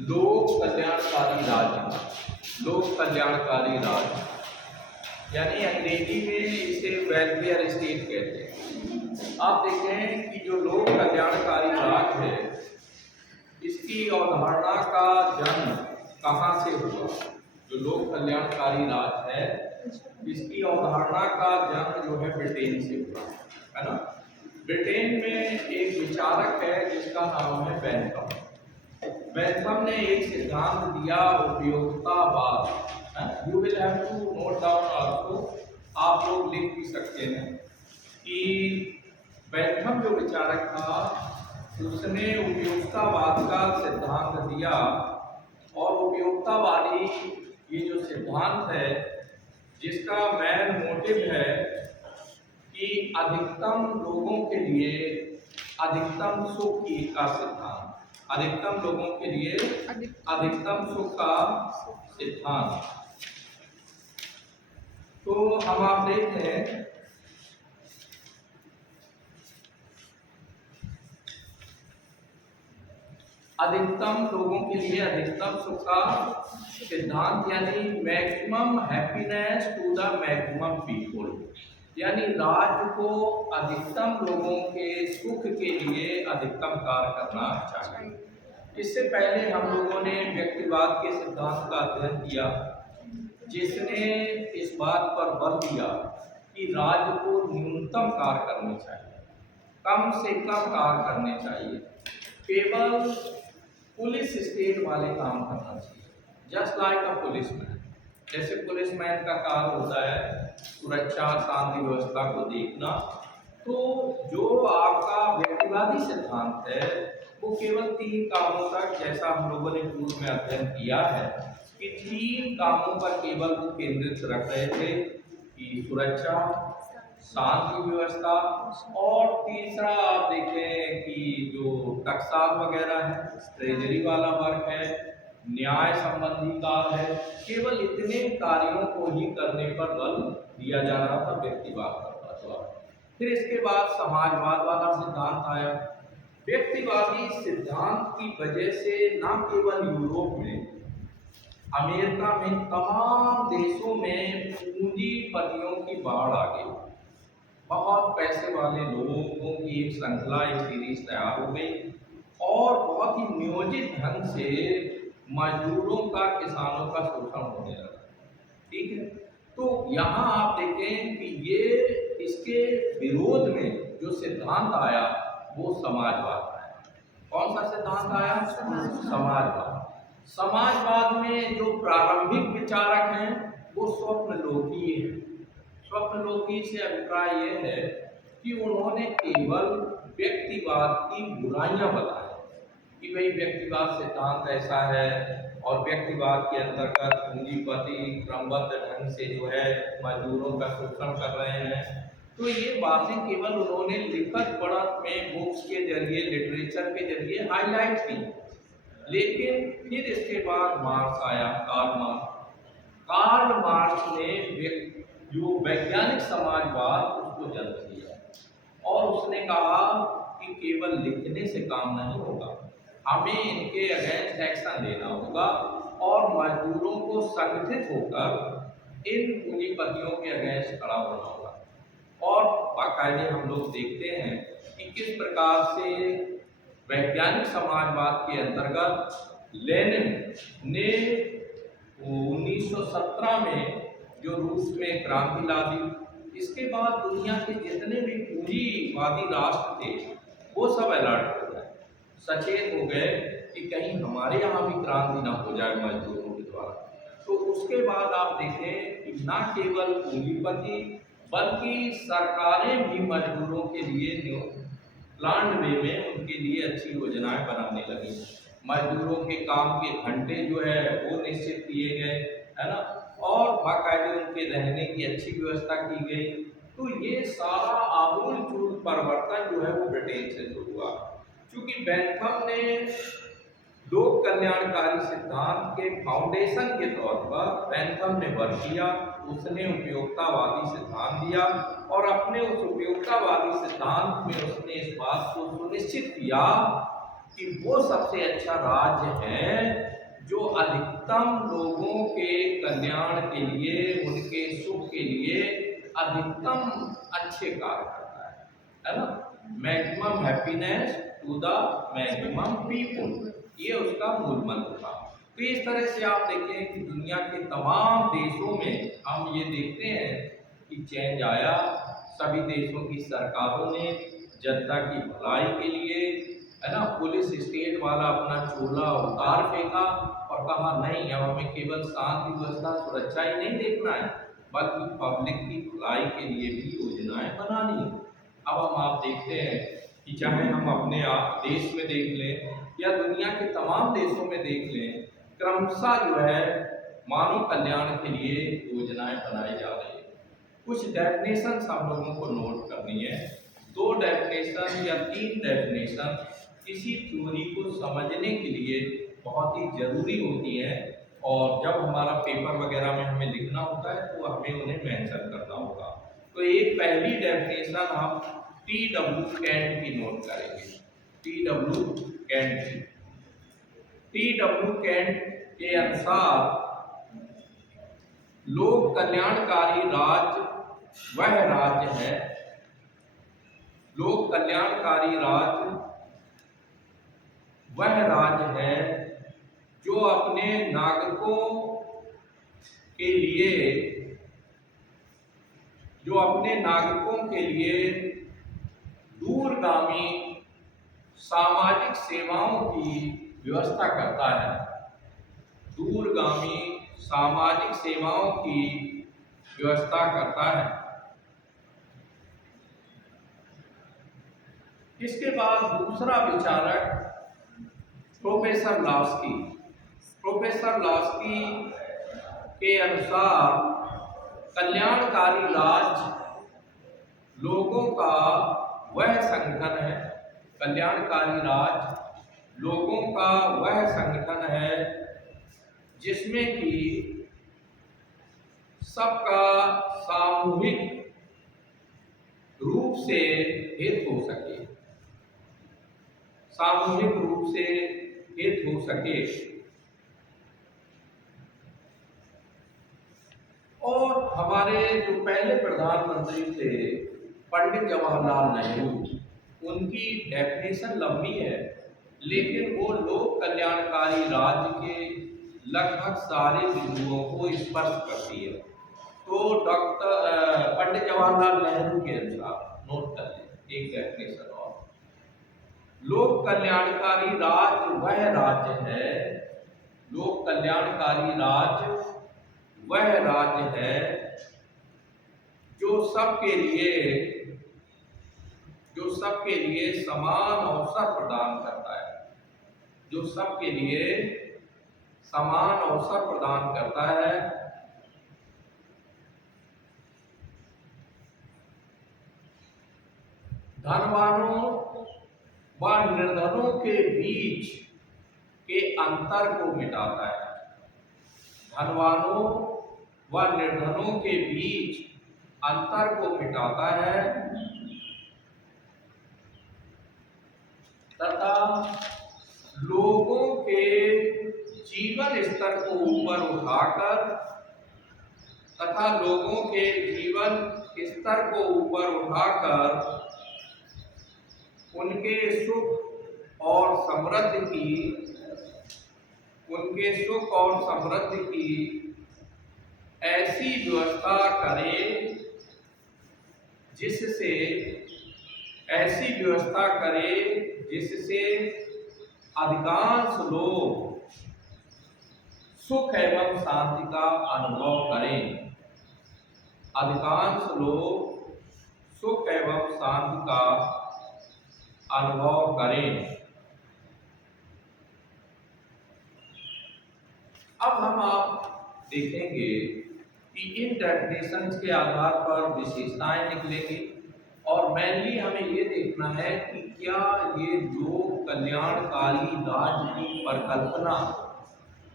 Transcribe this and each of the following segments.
लोक कल्याणकारी राज्य, लोक कल्याणकारी राज्य यानी अंग्रेजी में इसे वेलफेयर स्टेट कहते हैं। आप देखें कि जो लोक कल्याणकारी राज्य है, इसकी अवधारणा का जन्म कहाँ से हुआ? जो लोक कल्याणकारी राज्य है, इसकी अवधारणा का जन्म जो है ब्रिटेन से हुआ है ना। ब्रिटेन में एक विचारक है जिसका नाम है बेंथम। बेंथम ने एक सिद्धांत दिया उपयोगितावाद। You will have to note down also, आप लोग लिख भी सकते हैं कि बेंथम जो विचारक था उसने उपयोगितावाद का सिद्धांत दिया। और उपयोगितावादी ये जो सिद्धांत है, जिसका मेन मोटिव है कि अधिकतम लोगों के लिए अधिकतम सुख की का सिद्धांत, अधिकतम लोगों के लिए अधिकतम सुख का सिद्धांत। तो हम आप देखते हैं अधिकतम लोगों के लिए अधिकतम सुख का सिद्धांत, यानी maximum happiness to the maximum people, यानी राज्य को अधिकतम लोगों के सुख के लिए अधिकतम कार्य करना चाहिए। इससे पहले हम लोगों ने व्यक्तिवाद के सिद्धांत का अध्ययन किया, जिसने इस बात पर बल दिया कि राज्य को न्यूनतम कार्य करने चाहिए, कम से कम कार्य करने चाहिए, केवल पुलिस स्टेट वाले काम करना चाहिए, जस्ट लाइक अ पुलिसमैन। जैसे पुलिसमैन का कार्य होता है सुरक्षा शांति व्यवस्था को देखना, तो जो आपका व्यक्तिवादी सिद्धांत है वो केवल 3 कामों तक, जैसा हम लोगों ने पूर्व में अध्ययन किया है कि 3 कामों पर केवल वो केंद्रित रख रहे थे कि सुरक्षा, शांति व्यवस्था, और तीसरा आप देखें कि जो टकसाल वगैरह है, ट्रेजरी वाला वर्क है, न्याय संबंधी कार्य है, केवल इतने कार्यों को ही करने पर बल दिया जा रहा था व्यक्तिवाद का द्वारा। फिर इसके बाद समाजवाद वाला सिद्धांत आया। व्यक्तिवादी सिद्धांत की वजह से न केवल यूरोप में, अमेरिका में, तमाम देशों में पूंजीपतियों की बाढ़ आ गई। बहुत पैसे वाले लोगों की एक श्रृंखला, एक सीरीज तैयार हो गई और बहुत ही नियोजित ढंग से मजदूरों का, किसानों का शोषण होने लगा। ठीक है, तो यहाँ आप देखें कि ये इसके विरोध में जो सिद्धांत आया वो समाजवाद आया। कौन सा सिद्धांत आया? समाजवाद। समाजवाद में जो प्रारंभिक विचारक हैं वो स्वप्नलोकी है। स्वप्नलोकी से अभिप्राय ये है कि उन्होंने केवल व्यक्तिवाद की बुराइयां बताई कि भाई व्यक्तिवाद सिद्धांत ऐसा है और व्यक्तिवाद के अंतर्गत पूंजीपति क्रमबद्ध ढंग से जो है मजदूरों का शोषण कर रहे हैं। तो ये बातें केवल उन्होंने लिखत पढ़त में, बुक्स के जरिए, लिटरेचर के जरिए हाईलाइट की। लेकिन फिर इसके बाद मार्क्स आया, कार्ल मार्क्स ने जो वैज्ञानिक समाजवाद उसको जन्म दिया और उसने कहा कि केवल लिखने से काम नहीं होगा, हमें इनके अगेंस्ट एक्शन लेना होगा और मजदूरों को संगठित होकर इन पूंजीपतियों के अगेंस्ट खड़ा होना होगा। और बाकायदे हम लोग देखते हैं कि किस प्रकार से वैज्ञानिक समाजवाद के अंतर्गत लेनिन ने 1917 में जो रूस में क्रांति ला दी। इसके बाद दुनिया के जितने भी पूंजीवादी राष्ट्र थे वो सब अलर्ट हो गए, सचेत हो गए कि कहीं हमारे यहाँ भी क्रांति ना हो जाए मजदूरों के द्वारा। तो उसके बाद आप देखें कि न केवल पूंजीपति बल्कि सरकारें भी मजदूरों के लिए प्लान्ड वे में उनके लिए अच्छी योजनाएं बनाने लगी। मजदूरों के काम के घंटे जो है वो निश्चित किए गए, है ना, और बाकायदे उनके रहने की अच्छी व्यवस्था की गई। तो ये सारा आमूल परिवर्तन जो है वो ब्रिटेन से शुरू हुआ। क्योंकि बेंथम ने लोक कल्याणकारी सिद्धांत के फाउंडेशन के तौर पर बेंथम ने वर्क किया, उसने उपयोगितावादी सिद्धांत दिया और अपने उस उपयोगितावादी सिद्धांत में उसने इस बात को सुनिश्चित किया कि वो सबसे अच्छा राज्य है अधिकतम लोगों के कल्याण के लिए, उनके सुख के लिए अधिकतम अच्छे कार्य करता है ना। Maximum happiness to the maximum people, ये उसका मूल मंत्र था। तो इस तरह से आप देखें कि दुनिया के तमाम देशों में हम ये देखते हैं कि चेंज आया। सभी देशों की सरकारों ने जनता की भलाई के लिए, है ना, पुलिस स्टेट वाला अपना चोला उतार फेंका और कहा नहीं, अब हमें केवल शांति व्यवस्था सुरक्षा ही नहीं देखना है, बल्कि पब्लिक की भलाई के लिए भी योजनाएं बनानी है। अब आप देखते हैं कि चाहे हम अपने देश में देख लें या दुनिया के तमाम देशों में देख लें, क्रमशः जो है मानव कल्याण के लिए योजनाएं बनाई जा रही है। कुछ डेफिनेशन हम लोगों को नोट करनी है, 2 डेफिनेशन या 3 डेफिनेशन किसी थ्योरी को समझने के लिए बहुत ही जरूरी होती है, और जब हमारा पेपर वगैरह में हमें लिखना होता है तो हमें उन्हें मेंशन करना होगा। तो एक पहली डेफिनेशन हम T.W. कैंट की नोट करेंगे। T.W. कैंट की, T.W. कैंट के अनुसार लोक कल्याणकारी राज्य वह राज्य है, लोक कल्याणकारी राज्य वह राज्य है जो अपने नागरिकों के लिए दूरगामी सामाजिक सेवाओं की व्यवस्था करता है, दूरगामी सामाजिक सेवाओं की व्यवस्था करता है। इसके बाद दूसरा विचारक प्रोफेसर लॉस्की, प्रोफेसर लॉस्की के अनुसार कल्याणकारी राज्य लोगों का वह संगठन है, कल्याणकारी राज्य लोगों का वह संगठन है जिसमें कि सबका सामूहिक रूप से हित हो सके, सामूहिक रूप से हित हो सके। और हमारे जो पहले प्रधानमंत्री थे पंडित जवाहरलाल नेहरू, उनकी डेफिनेशन लंबी है, लेकिन वो लोक कल्याणकारी राज्य के लगभग सारे बिंदुओं को स्पर्श करती है। तो पंडित जवाहरलाल नेहरू के अनुसार नोट कर लें एक डेफिनेशन और, लोक कल्याणकारी राज्य वह राज्य है, लोक कल्याणकारी राज्य वह राज्य है जो सबके लिए समान अवसर प्रदान करता है, जो सबके लिए समान अवसर प्रदान करता है, धनवानों व निर्धनों के बीच के अंतर को मिटाता है, धनवानों व निर्धनों के बीच अंतर को मिटाता है तथा लोगों के जीवन स्तर को ऊपर उठाकर उनके सुख और समृद्धि की ऐसी व्यवस्था करे जिससे अधिकांश लोग सुख एवं शांति का अनुभव करें, अधिकांश लोग सुख एवं शांति का अनुभव करें। अब हम आप देखेंगे कि इन डेफिनेशंस के आधार पर विशेषताएं निकलेंगी, और मेनली हमें ये देखना है कि क्या ये लोक कल्याणकारी राज्य की परिकल्पना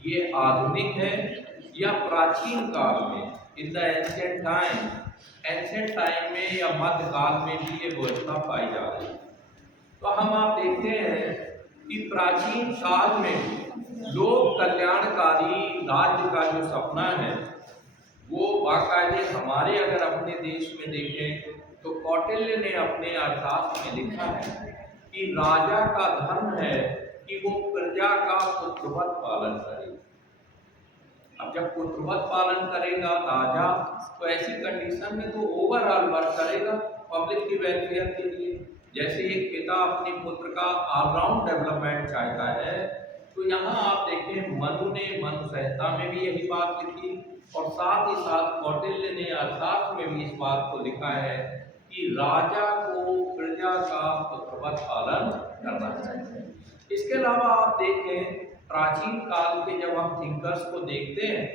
ये आधुनिक है या प्राचीन काल में, इन द एंशिएंट टाइम में या मध्यकाल में भी ये व्यवस्था पाई जा रही है। तो हम आप देखते हैं कि प्राचीन काल में लोक कल्याण कल्याणकारी राज्य का जो सपना है वो बाकायदे हमारे अगर अपने देश में देखें तो कौटिल्य ने अपने अर्थशास्त्र में लिखा है कि राजा का धर्म है कि वो प्रजा का पुत्रवत पालन करे। अब जब पुत्रवत पालन करेगा राजा तो ऐसी कंडीशन में तो ओवरऑल वर्क करेगा पब्लिक की वेलफेयर के लिए। जैसे एक पिता अपने पुत्र का ऑलराउंड डेवलपमेंट चाहता है, तो यहाँ आप देखें मनु ने मनु संहिता में भी यही बात लिखी और साथ ही साथ कौटिल्य ने अर्थशास्त्र में भी इस बात को लिखा है कि राजा को प्रजा का पुत्रवत पालन करना चाहिए। इसके अलावा आप देखें प्राचीन काल के जब हम थिंकर्स को देखते हैं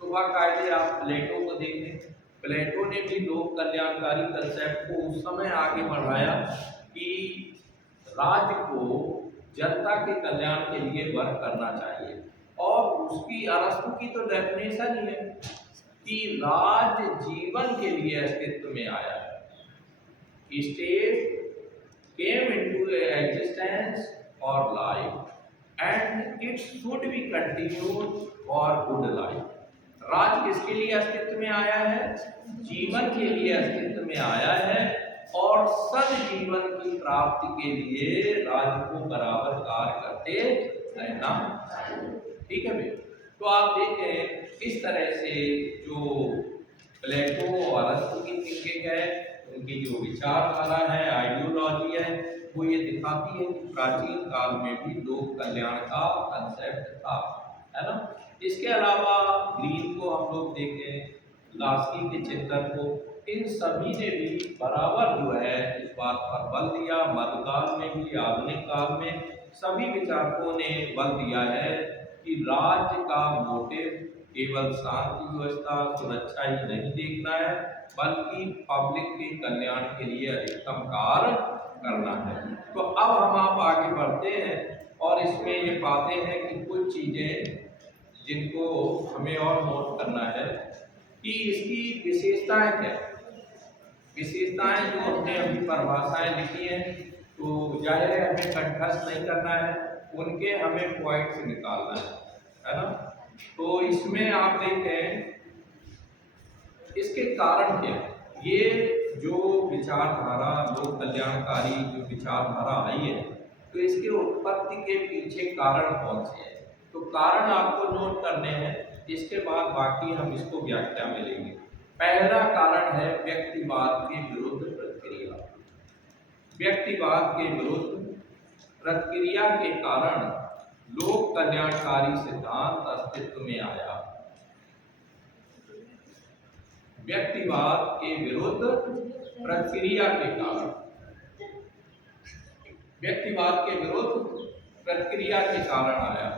तो बाकायदे आप प्लेटो को देखें, प्लेटो ने भी लोक कल्याणकारी कंसेप्ट को उस समय आगे बढ़ाया कि राज्य को जनता के कल्याण के लिए वर्क करना चाहिए। और उसकी अरस्तु की तो डेफिनेशन ही है कि राज्य जीवन के लिए अस्तित्व में आया है। स्टेट केम इनटू एग्जिस्टेंस और life and it should be continued for good life. राज्य किसके लिए अस्तित्व में आया है? जीवन के लिए अस्तित्व में आया है और सद जीवन की प्राप्ति के लिए राज्य को बराबर कार्य करते रहना। ठीक है भाई, तो आप देखें इस तरह से जो प्लेटो और अरस्तु की थिंकिंग है, उनकी जो विचारधारा है, आइडियोलॉजी है, वो ये दिखाती है कि प्राचीन काल में भी लोक कल्याण का कंसेप्ट था, है ना। इसके अलावा ग्रीन को हम लोग देखें, लास्की के चिंतन को, इन सभी ने भी बराबर जो है इस बात पर बल दिया। मध्यकाल में भी आधुनिक काल में सभी विचारकों ने बल दिया है कि राज्य का मोटिव केवल शांति व्यवस्था सुरक्षा ही नहीं देखना है, बल्कि पब्लिक के कल्याण के लिए अधिकतम कार्य करना है। तो अब हम आप आगे बढ़ते हैं और इसमें ये पाते हैं कि कुछ चीज़ें जिनको हमें और नोट करना है कि इसकी विशेषताएं क्या है। विशेषताएं जो हमने अभी परिभाषाएं लिखी हैं तो जाहिर है हमें कंठस्थ नहीं करना है, उनके हमें पॉइंट्स निकालना है ना। तो इसमें आप देखें इसके कारण क्या है। ये जो विचारधारा लोक कल्याणकारी जो विचारधारा आई है तो इसके उत्पत्ति के पीछे कारण कौन से हैं, तो कारण आपको नोट करने हैं, इसके बाद बाकी हम इसको व्याख्या में लेंगे। पहला कारण है व्यक्तिवाद के विरुद्ध प्रतिक्रिया। व्यक्तिवाद के विरुद्ध प्रतिक्रिया के कारण लोक कल्याणकारी सिद्धांत अस्तित्व में आया। व्यक्तिवाद के विरुद्ध प्रतिक्रिया के कारण, व्यक्तिवाद के विरुद्ध प्रतिक्रिया के कारण आया।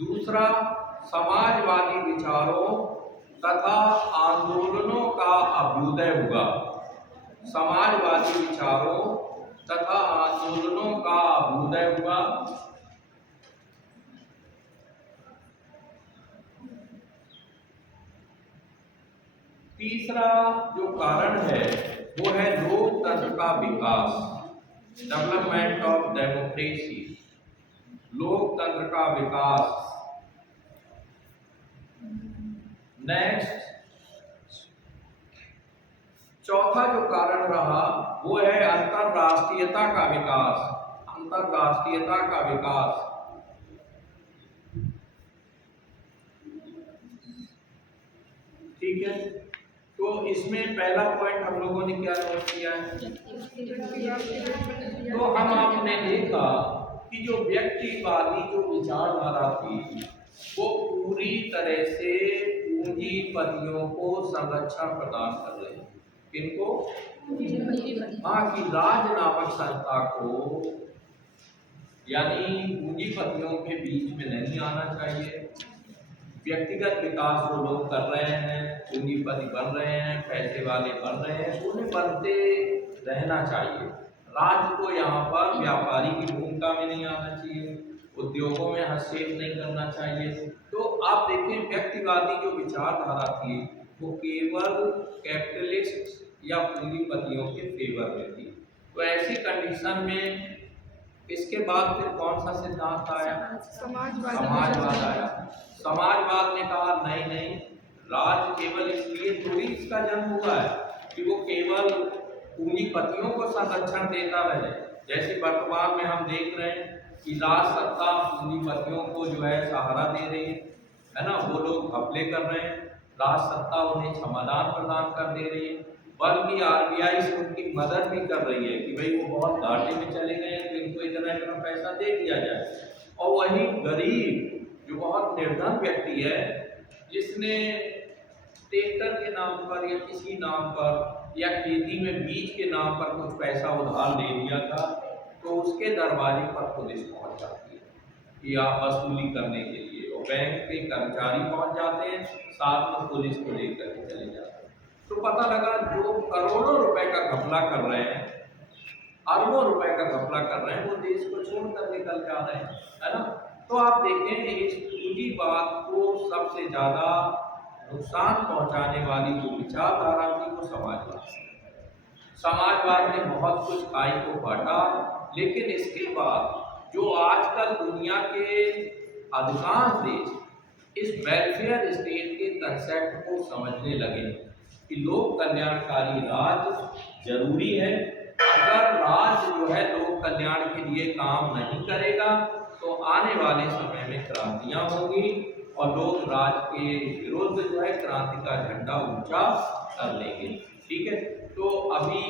दूसरा, समाजवादी विचारों तथा आंदोलनों का अभ्युदय हुआ। समाजवादी विचारों तथा आंदोलनों का अभ्युदय हुआ। तीसरा जो कारण है वो है लोकतंत्र का विकास, डेवलपमेंट ऑफ डेमोक्रेसी, लोकतंत्र का विकास। नेक्स्ट, चौथा जो कारण रहा वो है अंतरराष्ट्रीयता का विकास, अंतरराष्ट्रीयता का विकास। ठीक है, तो इसमें पहला पॉइंट हम लोगों ने क्या नोट किया है, तो हम आपने देखा कि जो व्यक्तिवादी जो विचारधारा थी वो पूरी तरह से पूंजीपतियों को संरक्षण प्रदान कर रहे हैं। किनको? हाँ, कि राज नामक संस्था को यानी पूंजीपतियों के बीच में नहीं आना चाहिए। व्यक्तिगत विकास वो लोग कर रहे हैं, पूंजीपति बन रहे हैं, पैसे वाले बन रहे हैं, उन्हें बनते रहना चाहिए। राज्य को यहाँ पर व्यापारी की भूमिका में नहीं आना चाहिए, उद्योगों में हस्तक्षेप नहीं करना चाहिए। तो आप देखें व्यक्तिवादी जो विचारधारा थी वो केवल कैपिटलिस्ट या पूंजीपतियों के फेवर में थी। तो ऐसी कंडीशन में इसके बाद फिर कौन सा सिद्धांत आया? समाजवाद आया। समाजवाद ने कहा नहीं नहीं, राज केवल इसलिए थोड़ी इसका जन्म हुआ है कि वो केवल पूंजीपतियों को संरक्षण देता रहे। जैसे वर्तमान में हम देख रहे हैं कि राज सत्ता पूंजीपतियों को जो है सहारा दे रही है ना, वो लोग घपले कर रहे हैं, राज सत्ता उन्हें क्षमादान प्रदान कर दे रही है, बल्कि आरबीआई से उनकी मदद भी कर रही है कि भाई वो बहुत घाटे में चले गए हैं तो इनको इतना इतना पैसा दे दिया जाए। और वही गरीब जो बहुत निर्धन व्यक्ति है, जिसने ट्रैक्टर के नाम पर या किसी नाम पर या खेती में बीज के नाम पर कुछ पैसा उधार ले लिया था, तो उसके दरवाजे पर पुलिस पहुंच जाती है या वसूली करने के लिए, और बैंक के कर्मचारी पहुंच जाते हैं, साथ में पुलिस को लेकर के चले जाते हैं। तो पता लगा जो करोड़ों रुपए का घपला कर रहे हैं, अरबों रुपए का घपला कर रहे हैं, वो देश को छोड़कर निकल जा रहे हैं, है ना। तो आप देखें इस पूंजीवाद को सबसे ज्यादा नुकसान पहुंचाने वाली जो विचारधारा थी वो समाजवाद ने बहुत कुछ खाई को बांटा, लेकिन इसके बाद जो आजकल दुनिया के अधिकांश देश इस वेलफेयर स्टेट के कंसेप्ट को समझने लगे कि लोक कल्याणकारी राज जरूरी है। अगर राज जो है लोक कल्याण के लिए काम नहीं करेगा तो आने वाले समय में क्रांतियां होंगी और लोग राज के विरुद्ध जो है क्रांति का झंडा ऊंचा कर लेंगे। ठीक है, तो अभी